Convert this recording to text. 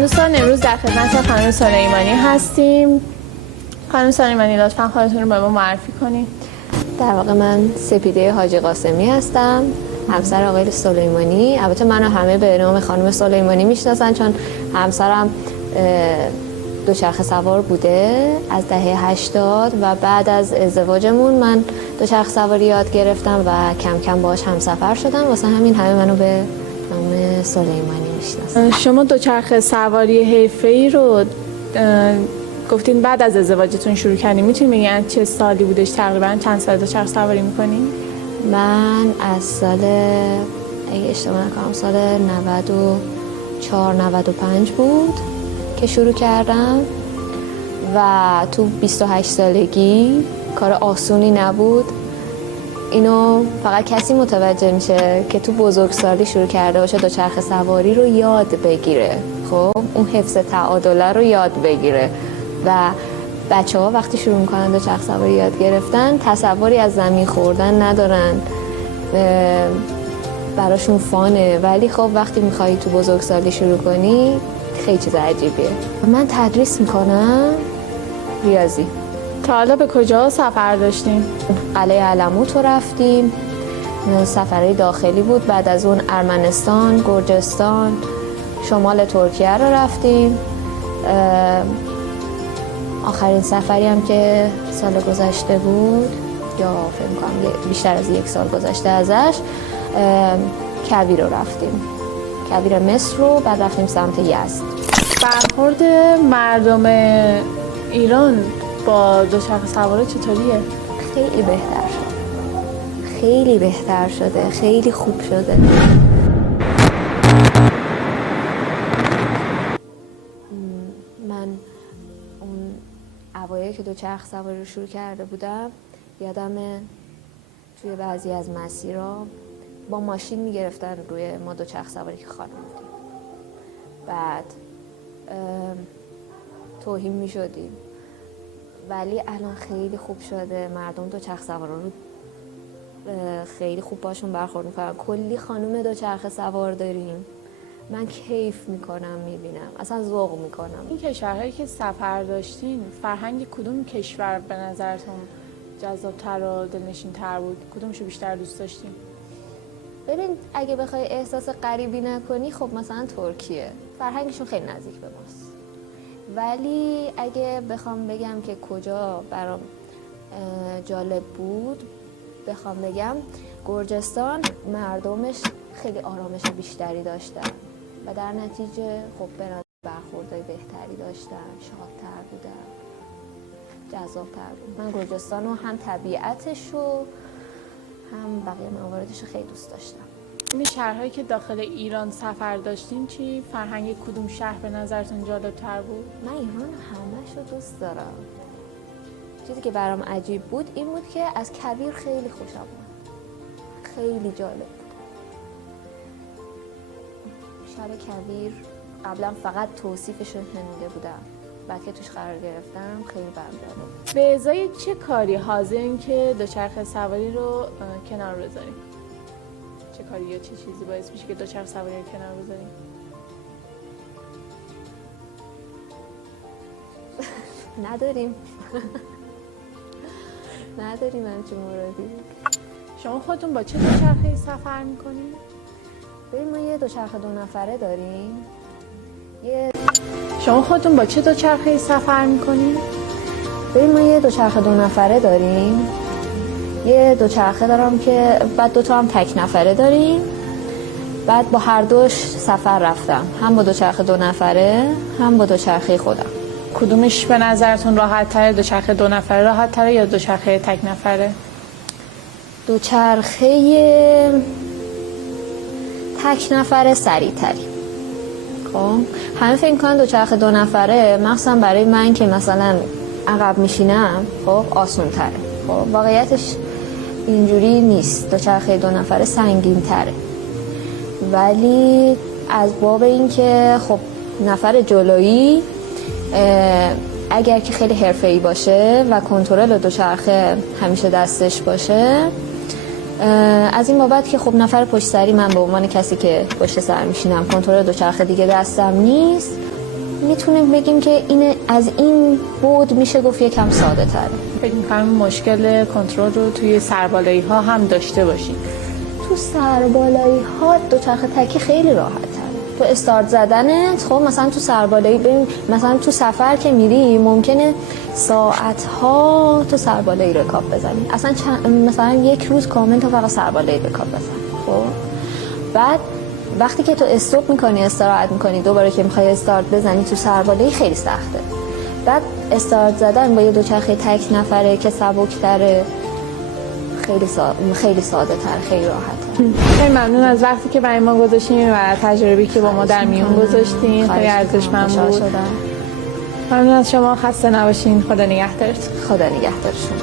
دوستان، امروز در خدمت خانم سلیمانی هستیم. خانم سلیمانی لطفاً خودتون رو به ما معرفی کنید. در واقع من سپیده حاجی قاسمی هستم، همسر آقای سلیمانی. البته منو همه به نام خانم سلیمانی میشناسن چون همسرم دوچرخه سوار بوده از دهه 80 و بعد از ازدواجمون من دوچرخه سواری یاد گرفتم و کم کم باهاش همسفر شدم، واسه همین همه منو به نام سلیمانی میشناسن. شما دوچرخه سواری حرفه‌ای رو گفتین بعد از ازدواجتون شروع کردین، میتونید بگین چه سالی بودش؟ تقریبا چند سال دوچرخه سواری میکنین؟ من از سال، اگه اشتباه نکنم، سال 94 95 بود که شروع کردم و تو 28 سالگی کار آسونی نبود. اینو فقط کسی متوجه میشه که تو بزرگسالی شروع کرده باشه دوچرخه سواری رو یاد بگیره، خب اون حفظ تعادله رو یاد بگیره. و بچه‌ها وقتی شروع میکنن دوچرخه سواری یاد گرفتن تصوری از زمین خوردن ندارن، براشون فانه، ولی خب وقتی میخوایی تو بزرگسالی شروع کنی خیلی چیز عجیبیه. من تدریس میکنم ریاضی. تا حالا به کجا سفر داشتین؟ قلعه علموت رو رفتیم، سفرهای داخلی بود. بعد از اون ارمنستان، گرجستان، شمال ترکیه رو رفتیم. آخرین سفری هم که سال گذشته بود، یا فکر می‌کنم بیشتر از یک سال گذشته ازش، کویر رو رفتیم، کویر مصر رو. بعد رفتیم سمت یزد. برخورد مردم ایران با دوچرخه سواری چطوریه؟ خیلی بهتر شده، خیلی بهتر شده، خیلی خوب شده. من اون اوایل که دوچرخه سواری رو شروع کرده بودم، یادمه توی بعضی از مسیرها با ماشین میگرفتن روی ما دوچرخه سواری که خانم بودیم، بعد توهین میشدیم. ولی الان خیلی خوب شده، مردم دوچرخه سوارا رو خیلی خوب باشون برخورد میکنن. کلی خانم دوچرخه سوار داریم، من کیف میکنم میبینم، اصلا ذوق میکنم. این کشورهایی که سفر داشتین، فرهنگ کدوم کشور به نظرتون جذاب‌تر و دلنشین‌تر بود؟ کدومشو بیشتر دوست داشتین؟ ببین، اگه بخوای احساس غریبی نکنی، خب مثلا ترکیه، فرهنگشون خیلی نزدیک به ماست. ولی اگه بخوام بگم که کجا برام جالب بود، بخوام بگم گرجستان، مردمش خیلی آرامش بیشتری داشتن و در نتیجه خب به نظر برخوردهای بهتری داشتن، شادتر بودن، جذابتر بود. من گرجستان رو هم طبیعتش و هم بقیه مواردش رو خیلی دوست داشتم. این شهرهایی که داخل ایران سفر داشتین، چی فرهنگ کدوم شهر به نظرتون جالب‌تر بود؟ من ایران همش رو دوست دارم. چیزی که برام عجیب بود این بود که از کویر خیلی خوشم اومد، خیلی جالب بود. شهر کویر قبلا فقط توصیفش رو شنیده بودم، بعد که توش قرار گرفتم خیلی برام جالب بود. به ازای چه کاری حاضرین که دوچرخه سواری رو کنار بذاریم؟ چه کاری یا چه چیزی باعث میشه که دوچرخه سواری رو کنار بذاریم؟ نداریم نداریم همچین موردی. شما خودتون با چه دوچرخه‌ای سفر میکنید؟ ببین، ما یه دوچرخه دو نفره داریم. شما خودتون با چه دوچرخه‌ای سفر میکنید؟ ببین، ما یه دوچرخه دو نفره داریم. یه دوچرخه دارم که بعد دوتا هم تک نفره داریم. بعد با هر دوش سفر رفتم، هم با دوچرخه دو نفره هم با دوچرخه خودم. کدومش به نظرتون راحت تره؟ دوچرخه دو نفره راحت تره یا دوچرخه تک نفره؟ دوچرخه تک نفره سریع تری. خب همه فکر می‌کنن دوچرخه دو نفره مخصوصا برای من که مثلا عقب میشینم خب آسون تره. خب واقعیتش اینجوری نیست، دوچرخه دو نفره سنگین تره، ولی از باب این که خب نفر جلویی اگر که خیلی حرفه‌ای باشه و کنترل دوچرخه همیشه دستش باشه، از این بابت که خب نفر پشت سری من به عنوان کسی که پشت سر میشینم کنترل دوچرخه دیگه دستم نیست، میتونیم بگیم که این از این بود میشه گفت یکم ساده تره. فکر می‌کنم مشکل کنترل رو توی سربالایی ها هم داشته باشین. تو سربالایی ها دوچرخه تکی خیلی راحت تره. تو استارت زدنت خب مثلا تو سربالایی ببین مثلا تو سفر که میری ممکنه ساعت ها تو سربالایی رکاب بزنی، اصلا مثلا یک روز کامل تو فقط سربالایی رکاب بزنی. خب بعد وقتی که تو استاپ میکنی استراحت میکنی دوباره که میخوای استارت بزنی تو سربالایی خیلی سخته. بعد استارت زدن با یه دوچرخه تک نفره که سبک‌تره خیلی ساده تر، خیلی راحته. خیلی ممنون از وقتی که برای ما گذاشتین و تجربی که با ما در میون گذاشتین، خیلی ارزشمند بود. ممنون از شما، خسته نباشین. خدا نگهدارتون. خدا نگهدارشون.